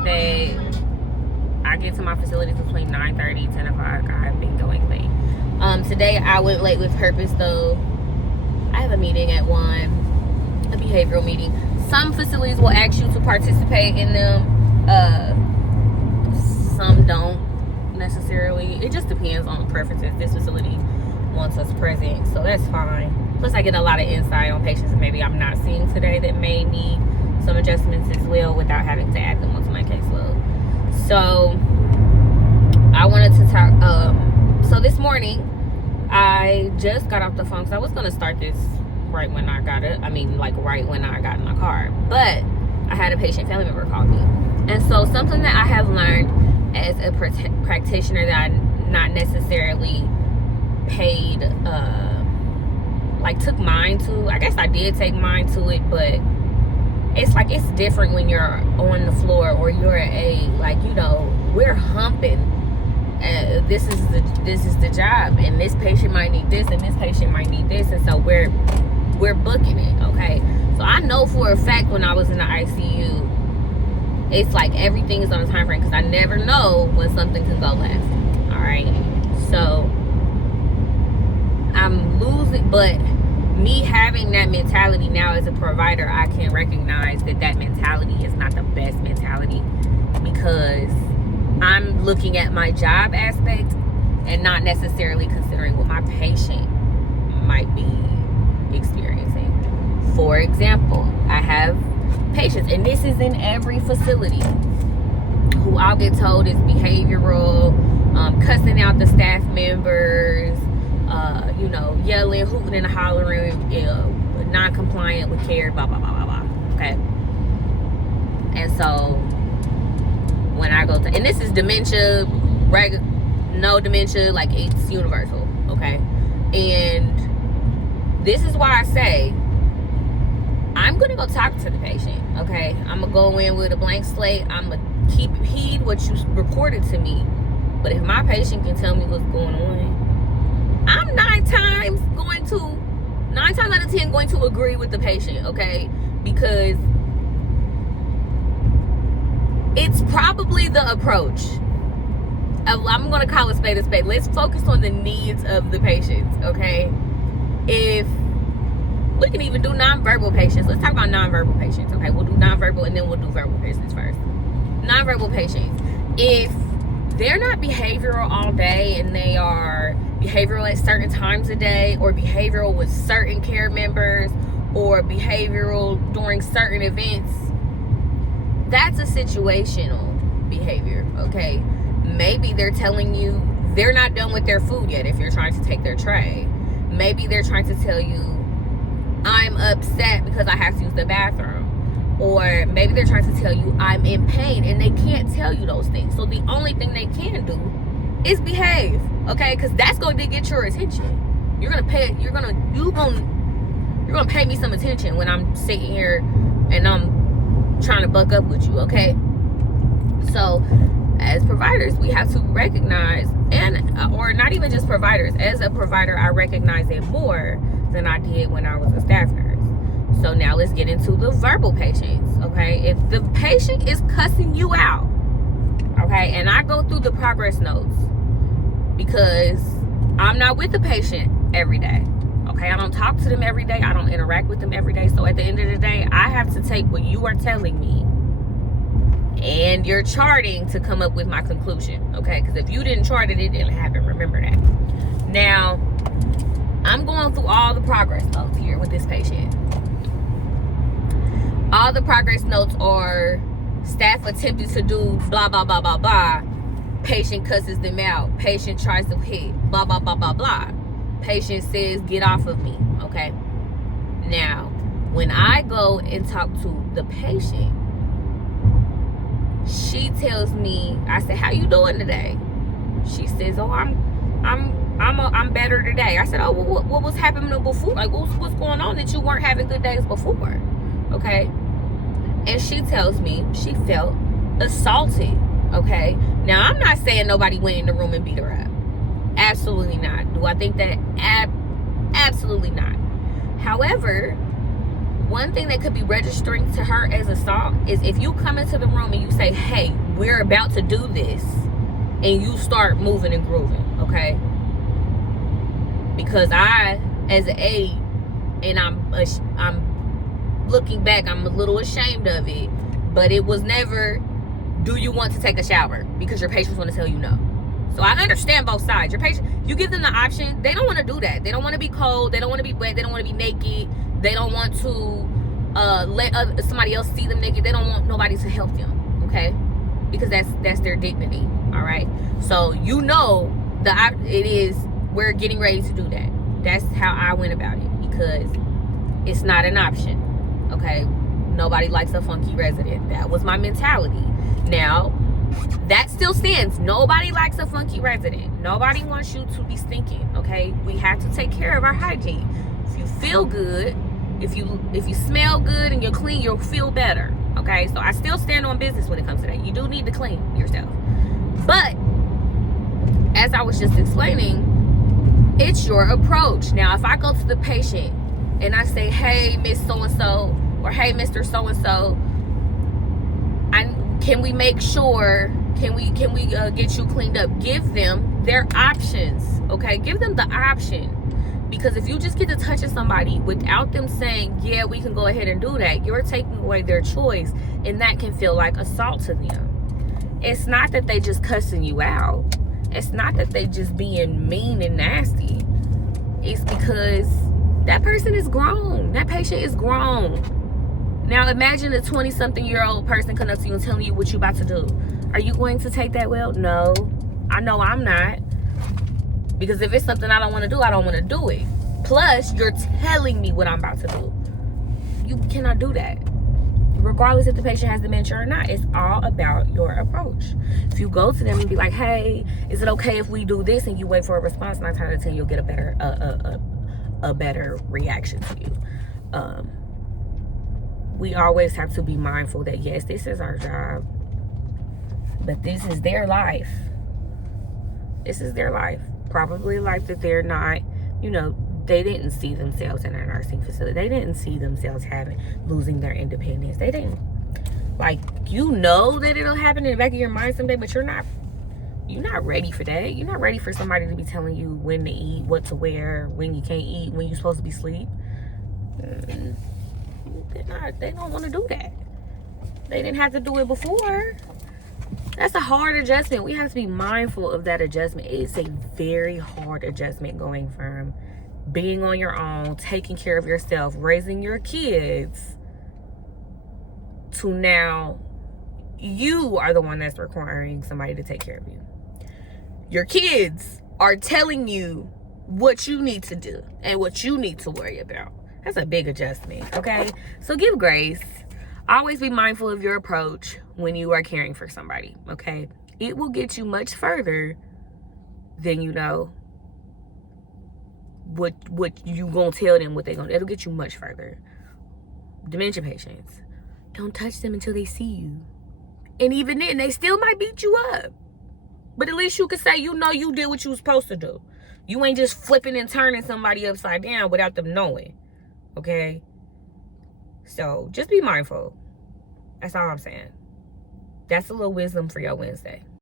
out that I get to my facilities between 9:30, 10 o'clock. I've been going late. Today I went late with purpose though. I have a meeting at 1, a behavioral meeting. Some facilities will ask you to participate in them. Some don't necessarily. It just depends on preferences. This facility wants us present, so that's fine. Plus I get a lot of insight on patients that maybe I'm not seeing today that may need some adjustments as well without having to add them onto my caseload. So I wanted to talk, so this morning I just got off the phone because I was going to start this right when I got it. Right when I got in my car. But I had a patient family member call me. And so something that I have learned as a practitioner that I not necessarily paid, took mind to. I guess I did take mind to it, but it's different when you're on the floor or you're we're humping. This is the job, and this patient might need this, and this patient might need this, and so we're booking it. Okay, so I know for a fact when I was in the ICU, it's like everything is on a time frame because I never know when something can go left. All right, so I'm losing, but me having that mentality now as a provider, I can recognize that mentality is not the best mentality because I'm looking at my job aspect and not necessarily considering what my patient might be experiencing. For example, I have patients, and this is in every facility, who I'll get told is behavioral, cussing out the staff members, yelling, hooting and hollering, non-compliant with care, blah, blah, blah, blah, blah. Okay. And so when I go to, and this is dementia, no dementia, it's universal. Okay. And this is why I say I'm going to go talk to the patient. Okay. I'm going to go in with a blank slate. I'm going to heed what you reported to me. But if my patient can tell me what's going on, I'm 9 times out of 10 going to agree with the patient, okay? Because it's probably the approach. I'm going to call a spade a spade. Let's focus on the needs of the patients, okay? If we can even do nonverbal patients. Let's talk about nonverbal patients, okay? We'll do nonverbal and then we'll do verbal patients first. Nonverbal patients. If they're not behavioral all day and they are behavioral at certain times a day, or behavioral with certain care members, or behavioral during certain events, that's a situational behavior, okay? Maybe they're telling you they're not done with their food yet if you're trying to take their tray. Maybe they're trying to tell you, I'm upset because I have to use the bathroom. Or maybe they're trying to tell you, I'm in pain, and they can't tell you those things. So the only thing they can do is behave, okay? Because that's going to get your attention. You're gonna pay me some attention when I'm sitting here and I'm trying to buck up with you, okay? So as providers, we have to recognize, or not even just providers, as a provider, I recognize it more than I did when I was a staff nurse. So now let's get into the verbal patients, okay? If the patient is cussing you out, okay, and I go through the progress notes because I'm not with the patient every day, okay? I don't talk to them every day. I don't interact with them every day. So at the end of the day, I have to take what you are telling me and you're charting to come up with my conclusion, okay? Because if you didn't chart it, it didn't happen. Remember that. Now, I'm going through all the progress notes here with this patient. All the progress notes are staff attempted to do blah, blah, blah, blah, blah. Patient cusses them out. Patient tries to hit blah, blah, blah, blah, blah. Patient says, get off of me, okay? Now, when I go and talk to the patient, she tells me, I said, how you doing today? She says, oh, I'm better today. I said, oh, well, what was happening before? What's going on that you weren't having good days before? Okay. And she tells me she felt assaulted. Okay. Now, I'm not saying nobody went in the room and beat her up. Absolutely not. Do I think that? Absolutely not. However, one thing that could be registering to her as assault is if you come into the room and you say, hey, we're about to do this, and you start moving and grooving, okay? Because I, as an aide, and I'm looking back, I'm a little ashamed of it, but it was never, do you want to take a shower? Because your patients want to tell you no. So I understand both sides. Your patient, you give them the option, they don't want to do that. They don't want to be cold, they don't want to be wet, they don't want to be naked, they don't want to let somebody else see them naked. They don't want nobody to help them, okay? Because that's their dignity, all right? So you know it is, we're getting ready to do that. That's how I went about it, because it's not an option, okay? Nobody likes a funky resident. That was my mentality. Now, that still stands. Nobody likes a funky resident. Nobody wants you to be stinking, okay? We have to take care of our hygiene. If you feel good, if you smell good and you're clean, you'll feel better, okay? So I still stand on business when it comes to that. You do need to clean yourself. But as I was just explaining, it's your approach. Now, if I go to the patient and I say, hey, Miss So-and-so, or hey, Mr. So-and-so, can we make sure, can we get you cleaned up? Give them their options, okay? Give them the option. Because if you just get to touching somebody without them saying, yeah, we can go ahead and do that, you're taking away their choice, and that can feel like assault to them. It's not that they just cussing you out. It's not that they just being mean and nasty. It's because that person is grown. That patient is grown. Now imagine a 20-something-year-old person coming up to you and telling you what you about to do. Are you going to take that well? No. I know I'm not. Because if it's something I don't want to do, I don't want to do it. Plus, you're telling me what I'm about to do. You cannot do that. Regardless if the patient has dementia or not, it's all about your approach. If you go to them and be like, hey, is it okay if we do this? And you wait for a response, 9 times out of 10, you'll get a better reaction to you. We always have to be mindful that, yes, this is our job, but this is their life. This is their life. Probably a life that they're not, they didn't see themselves in a nursing facility. They didn't see themselves losing their independence. They didn't. Like, that it'll happen in the back of your mind someday, but you're not ready for that. You're not ready for somebody to be telling you when to eat, what to wear, when you can't eat, when you're supposed to be asleep. They don't want to do that. They didn't have to do it before. That's a hard adjustment. We have to be mindful of that adjustment. It's a very hard adjustment going from being on your own, taking care of yourself, raising your kids, to now you are the one that's requiring somebody to take care of you. Your kids are telling you what you need to do and what you need to worry about. That's a big adjustment, okay? So give grace. Always be mindful of your approach when you are caring for somebody, okay? It will get you much further than what you gonna tell them what they gonna. It'll get you much further. Dementia patients, don't touch them until they see you, and even then, they still might beat you up. But at least you can say, you did what you was supposed to do. You ain't just flipping and turning somebody upside down without them knowing, okay? So just be mindful. That's all I'm saying. That's a little wisdom for your Wednesday.